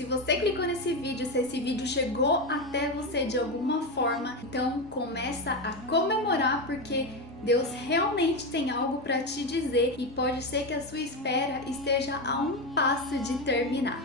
Se você clicou nesse vídeo, se esse vídeo chegou até você de alguma forma, então começa a comemorar porque Deus realmente tem algo para te dizer e pode ser que a sua espera esteja a um passo de terminar.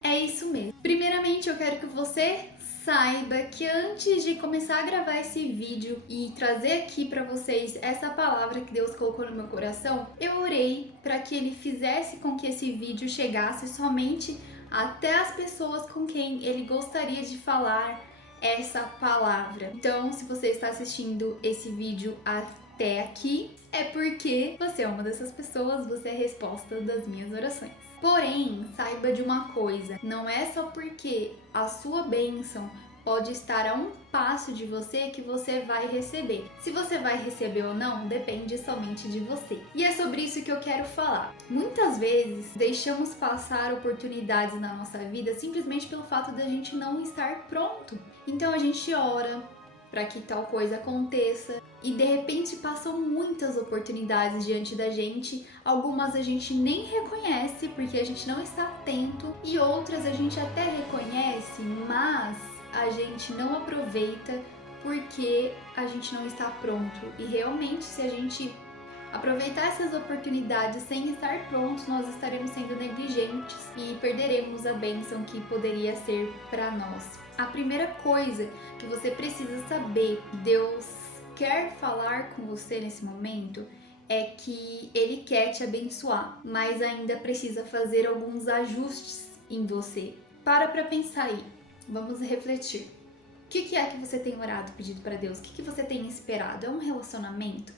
É isso mesmo. Primeiramente, eu quero que você saiba que antes de começar a gravar esse vídeo e trazer aqui para vocês essa palavra que Deus colocou no meu coração, eu orei para que Ele fizesse com que esse vídeo chegasse somente até as pessoas com quem Ele gostaria de falar essa palavra. Então, se você está assistindo esse vídeo até aqui, é porque você é uma dessas pessoas, você é a resposta das minhas orações. Porém, saiba de uma coisa, não é só porque a sua bênção pode estar a um passo de você que você vai receber. Se você vai receber ou não, depende somente de você. E é sobre isso que eu quero falar. Muitas vezes, deixamos passar oportunidades na nossa vida simplesmente pelo fato da gente não estar pronto. Então a gente ora para que tal coisa aconteça e de repente passam muitas oportunidades diante da gente, algumas a gente nem reconhece porque a gente não está atento e outras a gente até reconhece, mas a gente não aproveita porque a gente não está pronto. E realmente, se a gente aproveitar essas oportunidades sem estar prontos, nós estaremos sendo negligentes e perderemos a bênção que poderia ser para nós. A primeira coisa que você precisa saber, Deus quer falar com você nesse momento, é que Ele quer te abençoar, mas ainda precisa fazer alguns ajustes em você. Para pensar aí, vamos refletir. O que é que você tem orado, pedido para Deus? O que você tem esperado? É um relacionamento?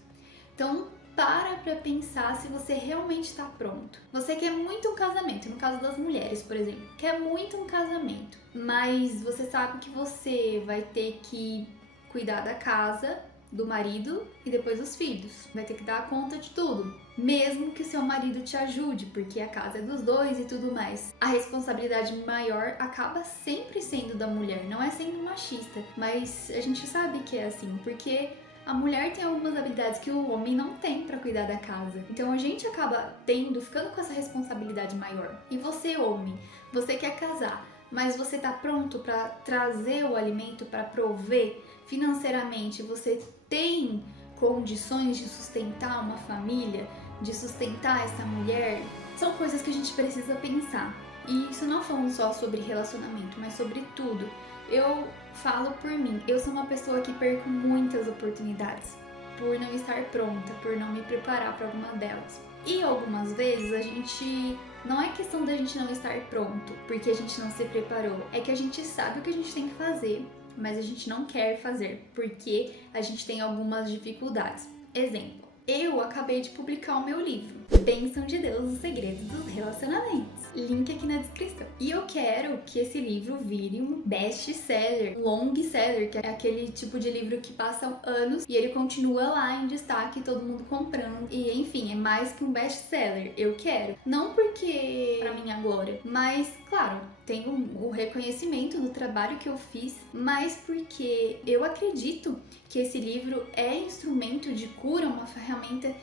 Então, para pensar se você realmente está pronto. Você quer muito um casamento, no caso das mulheres, por exemplo, quer muito um casamento, mas você sabe que você vai ter que cuidar da casa, do marido e depois dos filhos. Vai ter que dar conta de tudo, mesmo que seu marido te ajude, porque a casa é dos dois e tudo mais. A responsabilidade maior acaba sempre sendo da mulher, não é sendo machista, mas a gente sabe que é assim, porque a mulher tem algumas habilidades que o homem não tem para cuidar da casa. Então a gente acaba ficando com essa responsabilidade maior. E você, homem, você quer casar, mas você tá pronto para trazer o alimento, para prover financeiramente? Você tem condições de sustentar uma família, de sustentar essa mulher? São coisas que a gente precisa pensar. E isso não falando só sobre relacionamento, mas sobre tudo. Eu falo por mim, eu sou uma pessoa que perco muitas oportunidades por não estar pronta, por não me preparar para alguma delas. E algumas vezes a gente, não é questão da gente não estar pronto, porque a gente não se preparou, é que a gente sabe o que a gente tem que fazer, mas a gente não quer fazer, porque a gente tem algumas dificuldades. Exemplo, eu acabei de publicar o meu livro, Bênção de Deus, os Segredos dos Relacionamentos. Link aqui na descrição. E eu quero que esse livro vire um best-seller, um long-seller, que é aquele tipo de livro que passam anos e ele continua lá em destaque, todo mundo comprando. E enfim, é mais que um best-seller. Eu quero. Não porque pra minha glória, mas claro, tenho o reconhecimento do trabalho que eu fiz, mas porque eu acredito que esse livro é instrumento de cura, uma ferramenta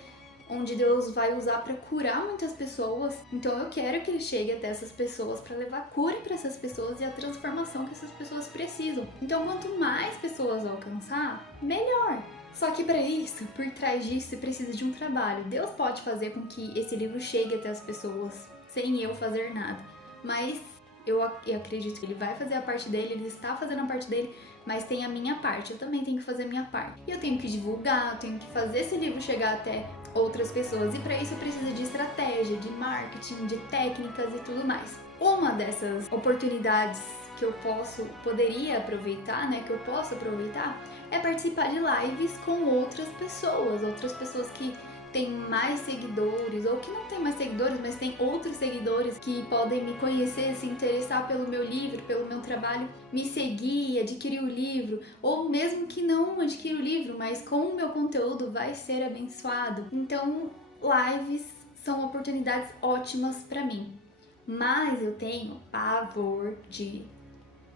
onde Deus vai usar para curar muitas pessoas. Então eu quero que ele chegue até essas pessoas para levar cura para essas pessoas e a transformação que essas pessoas precisam. Então quanto mais pessoas alcançar, melhor. Só que para isso, por trás disso, precisa de um trabalho. Deus pode fazer com que esse livro chegue até as pessoas sem eu fazer nada, mas eu acredito que ele vai fazer a parte dele, ele está fazendo a parte dele, mas tem a minha parte, eu também tenho que fazer a minha parte. E eu tenho que divulgar, eu tenho que fazer esse livro chegar até outras pessoas, e para isso eu preciso de estratégia, de marketing, de técnicas e tudo mais. Uma dessas oportunidades que eu poderia aproveitar, né, que eu posso aproveitar, é participar de lives com outras pessoas que tem mais seguidores, ou que não tem mais seguidores, mas tem outros seguidores que podem me conhecer, se interessar pelo meu livro, pelo meu trabalho, me seguir, adquirir o livro, ou mesmo que não adquira o livro, mas com o meu conteúdo vai ser abençoado. Então, lives são oportunidades ótimas para mim, mas eu tenho pavor de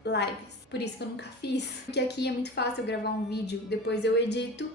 lives, por isso que eu nunca fiz, porque aqui é muito fácil eu gravar um vídeo, depois eu edito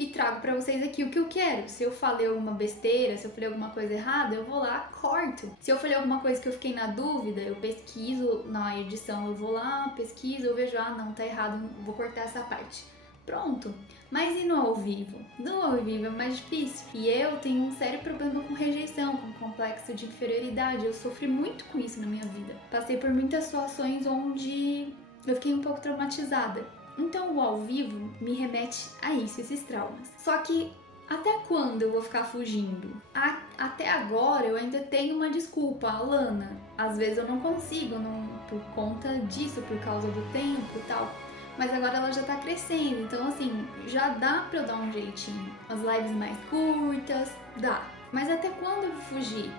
e trago pra vocês aqui o que eu quero. Se eu falei alguma besteira, se eu falei alguma coisa errada, eu vou lá, corto. Se eu falei alguma coisa que eu fiquei na dúvida, eu pesquiso na edição, eu vou lá, pesquiso, eu vejo, não, tá errado, vou cortar essa parte. Pronto. Mas e no ao vivo? No ao vivo é mais difícil. E eu tenho um sério problema com rejeição, com complexo de inferioridade. Eu sofri muito com isso na minha vida. Passei por muitas situações onde eu fiquei um pouco traumatizada. Então o ao vivo me remete a isso, esses traumas. Só que até quando eu vou ficar fugindo? Até agora eu ainda tenho uma desculpa, a Lana. Às vezes eu não consigo, por conta disso, por causa do tempo e tal. Mas agora ela já tá crescendo, então assim, já dá pra eu dar um jeitinho. As lives mais curtas, dá. Mas até quando eu vou fugir?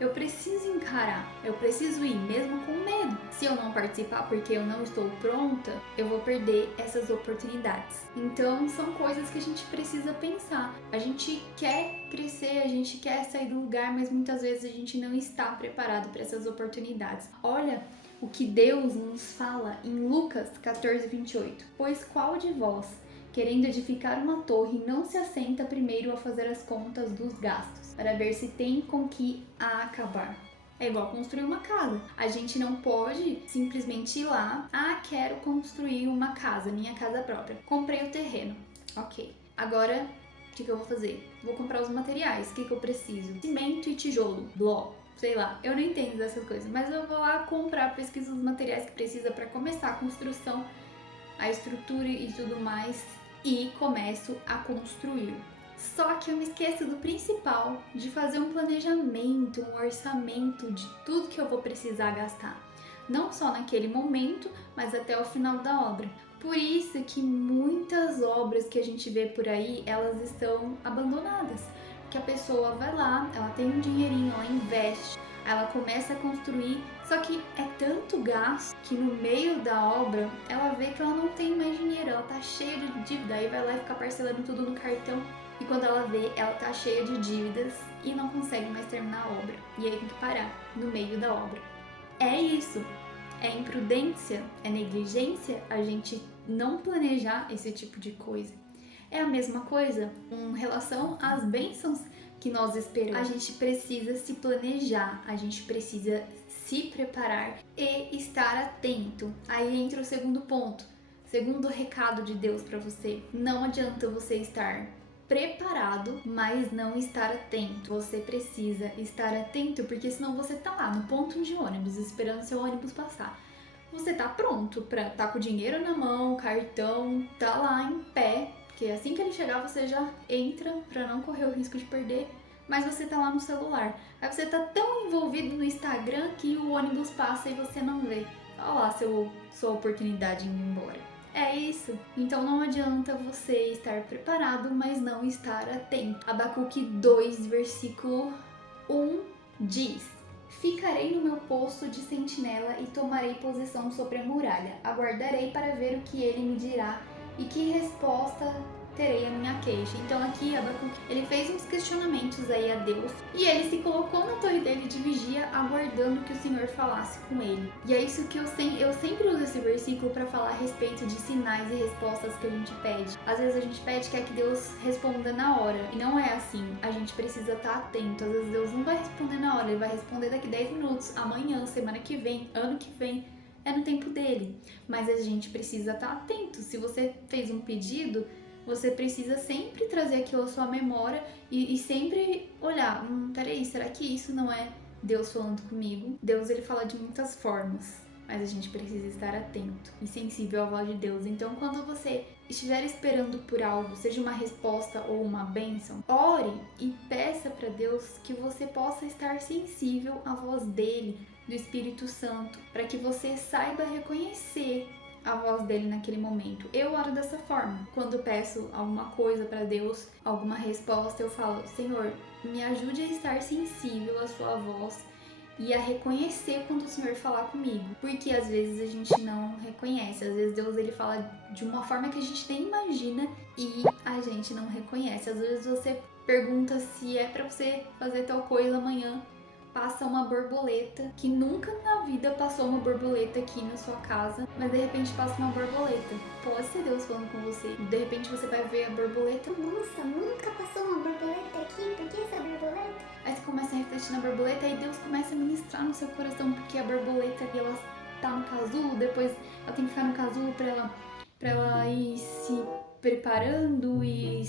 Eu preciso encarar, eu preciso ir, mesmo com medo. Se eu não participar porque eu não estou pronta, eu vou perder essas oportunidades. Então, são coisas que a gente precisa pensar. A gente quer crescer, a gente quer sair do lugar, mas muitas vezes a gente não está preparado para essas oportunidades. Olha o que Deus nos fala em Lucas 14:28. Pois qual de vós, querendo edificar uma torre, não se assenta primeiro a fazer as contas dos gastos, para ver se tem com que a acabar? É igual construir uma casa. A gente não pode simplesmente ir lá, quero construir uma casa, minha casa própria. Comprei o terreno. Ok. Agora, o que eu vou fazer? Vou comprar os materiais. O que eu preciso? Cimento e tijolo. Bloco. Sei lá, eu não entendo dessas coisas, mas eu vou lá comprar, pesquiso os materiais que precisa para começar a construção, a estrutura e tudo mais, e começo a construir. Só que eu me esqueço do principal, de fazer um planejamento, um orçamento de tudo que eu vou precisar gastar. Não só naquele momento, mas até o final da obra. Por isso que muitas obras que a gente vê por aí, elas estão abandonadas. Que a pessoa vai lá, ela tem um dinheirinho, ela investe, ela começa a construir, só que é tanto gasto que no meio da obra ela vê que ela não tem mais dinheiro, ela tá cheia de dívida, aí vai lá e fica parcelando tudo no cartão, e quando ela vê, ela tá cheia de dívidas e não consegue mais terminar a obra, e aí tem que parar no meio da obra. É isso, é imprudência, é negligência a gente não planejar esse tipo de coisa. É a mesma coisa com relação às bênçãos que nós esperamos. A gente precisa se planejar, a gente precisa se preparar e estar atento. Aí entra o segundo ponto, segundo recado de Deus para você. Não adianta você estar preparado, mas não estar atento. Você precisa estar atento, porque senão você tá lá no ponto de ônibus, esperando seu ônibus passar. Você tá pronto pra tá com o dinheiro na mão, cartão, tá lá em pé, porque assim que ele chegar você já entra pra não correr o risco de perder, mas você tá lá no celular. Aí você tá tão envolvido no Instagram que o ônibus passa e você não vê. Olha lá sua oportunidade indo embora. É isso. Então não adianta você estar preparado, mas não estar atento. Abacuque 2, versículo 1 diz: Ficarei no meu posto de sentinela e tomarei posição sobre a muralha. Aguardarei para ver o que ele me dirá e que resposta terei a minha queixa. Então aqui Abacuque, ele fez uns questionamentos aí a Deus e ele se colocou na torre dele de vigia, aguardando que o Senhor falasse com ele. E é isso que eu sempre uso esse versículo para falar a respeito de sinais e respostas que a gente pede. Às vezes a gente pede quer que Deus responda na hora, e não é assim. A gente precisa estar atento. Às vezes Deus não vai responder na hora, ele vai responder daqui 10 minutos, amanhã, semana que vem, ano que vem. É no tempo dele. Mas a gente precisa estar atento. Se você fez um pedido, você precisa sempre trazer aquilo à sua memória e sempre olhar, peraí, será que isso não é Deus falando comigo? Deus, ele fala de muitas formas, mas a gente precisa estar atento e sensível à voz de Deus. Então, quando você estiver esperando por algo, seja uma resposta ou uma bênção, ore e peça para Deus que você possa estar sensível à voz dele, do Espírito Santo, para que você saiba reconhecer a voz dele naquele momento. Eu oro dessa forma. Quando peço alguma coisa para Deus, alguma resposta, eu falo: Senhor, me ajude a estar sensível à sua voz e a reconhecer quando o Senhor falar comigo. Porque às vezes a gente não reconhece. Às vezes Deus, ele fala de uma forma que a gente nem imagina e a gente não reconhece. Às vezes você pergunta se é para você fazer tal coisa amanhã, passa uma borboleta que nunca na vida passou uma borboleta aqui na sua casa, mas de repente passa uma borboleta. Pode ser Deus falando com você. De repente você vai ver a borboleta. Nossa, nunca passou uma borboleta aqui, por que essa borboleta? Aí você começa a refletir na borboleta e Deus começa a ministrar no seu coração, porque a borboleta ela tá no casulo, depois ela tem que ficar no casulo pra ela ir se preparando e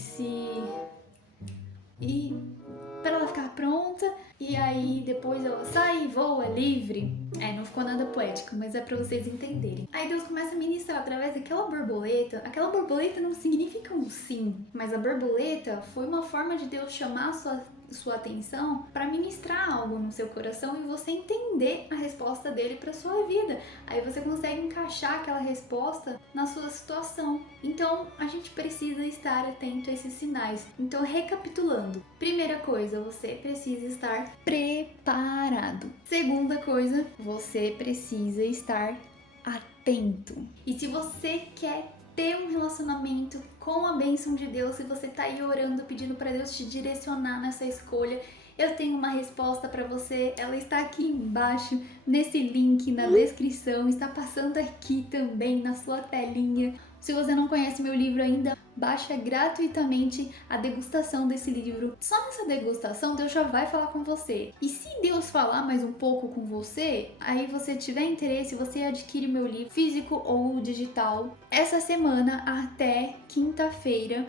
para ela ficar pronta, e aí depois ela sai e voa livre. Não ficou nada poético, mas é pra vocês entenderem. Aí Deus começa a ministrar através daquela borboleta. Aquela borboleta não significa um sim, mas a borboleta foi uma forma de Deus chamar a sua atenção para ministrar algo no seu coração e você entender a resposta dele para sua vida. Aí você consegue encaixar aquela resposta na sua situação. Então a gente precisa estar atento a esses sinais. Então, recapitulando: primeira coisa, você precisa estar preparado. Segunda coisa, você precisa estar atento. E se você quer ter um relacionamento com a bênção de Deus, se você tá aí orando, pedindo para Deus te direcionar nessa escolha, eu tenho uma resposta para você. Ela está aqui embaixo, nesse link na descrição, está passando aqui também na sua telinha. Se você não conhece meu livro ainda, baixa gratuitamente a degustação desse livro. Só nessa degustação, Deus já vai falar com você. E se Deus falar mais um pouco com você, aí você tiver interesse, você adquire meu livro físico ou digital. Essa semana, até quinta-feira,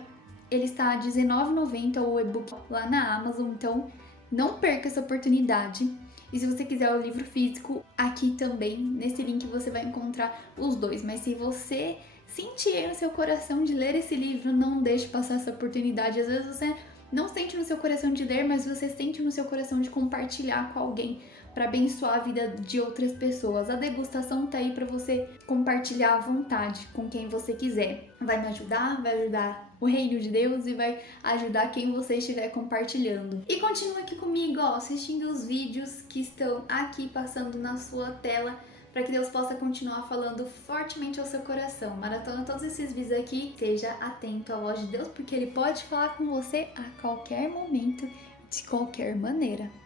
ele está a R$19,90 o e-book lá na Amazon, então não perca essa oportunidade. E se você quiser o livro físico, aqui também, nesse link você vai encontrar os dois. Mas se você sentir aí no seu coração de ler esse livro, não deixe passar essa oportunidade. Às vezes você não sente no seu coração de ler, mas você sente no seu coração de compartilhar com alguém para abençoar a vida de outras pessoas. A degustação tá aí para você compartilhar à vontade com quem você quiser. Vai me ajudar, vai ajudar o reino de Deus e vai ajudar quem você estiver compartilhando. E continua aqui comigo, assistindo os vídeos que estão aqui passando na sua tela, para que Deus possa continuar falando fortemente ao seu coração. Maratona todos esses vídeos aqui, esteja atento à voz de Deus, porque Ele pode falar com você a qualquer momento, de qualquer maneira.